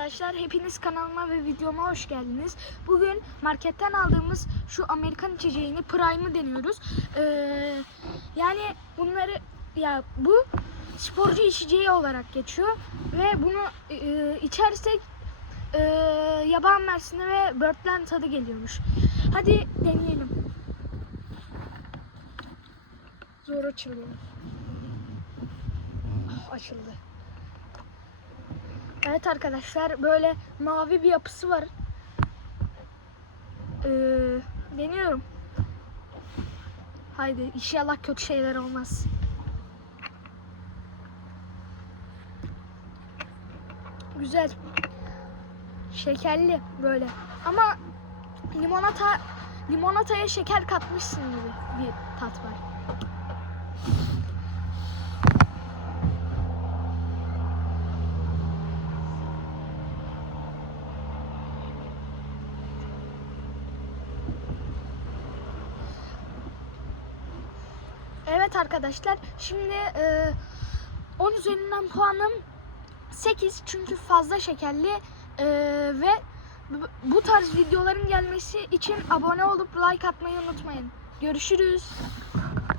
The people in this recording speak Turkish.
arkadaşlar. Hepiniz kanalıma ve videoma hoş geldiniz. Bugün marketten aldığımız şu Amerikan içeceğini Prime'ı deniyoruz. Ee, yani bunları ya bu sporcu içeceği olarak geçiyor ve bunu e, içersek e, yaban mersini ve börtlen tadı geliyormuş. Hadi deneyelim. Zor açılıyor. Açıldı. Evet arkadaşlar böyle mavi bir yapısı var. Ee, deniyorum. Haydi inşallah kötü şeyler olmaz. Güzel. Şekerli böyle. Ama limonata limonataya şeker katmışsın gibi bir tat var. Evet arkadaşlar şimdi e, 10 üzerinden puanım 8 çünkü fazla şekerli e, ve bu- tarz videoların gelmesi için abone olup like atmayı unutmayın. Görüşürüz.